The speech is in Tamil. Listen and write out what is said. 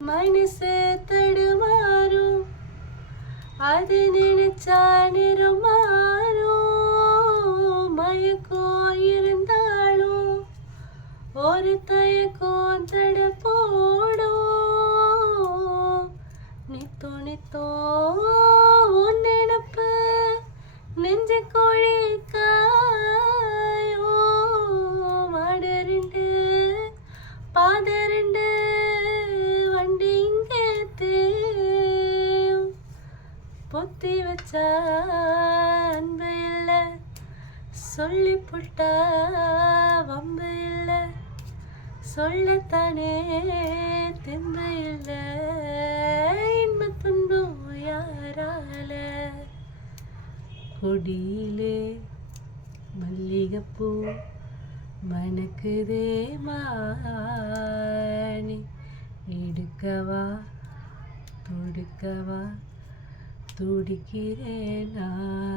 மனசு தடுமாறும், அது நினைச்சா நிறம் மாறும். மயக்கம் இருந்தாலும் ஒரு தயக்கம் தட போடும். நித்தோ நித்தோ உன் நினப்பு நெஞ்சு கோழி காயும். மாடரெண்டு பாதரெண்டு வண்டி இங்கே தேயும். பொத்தி வச்சா அன்பு இல்லை, சொல்லி புட்டா வம்பு இல்லை. சொல்லத்தானே தெம்பு இல்லை, இன்ப துன்பம் யாரால. கொடியிலே மல்லிகைப்பூ மணக்குதே மானே. எடுக்கவா தொடுக்கவா துடிக்கிறேன் நான்.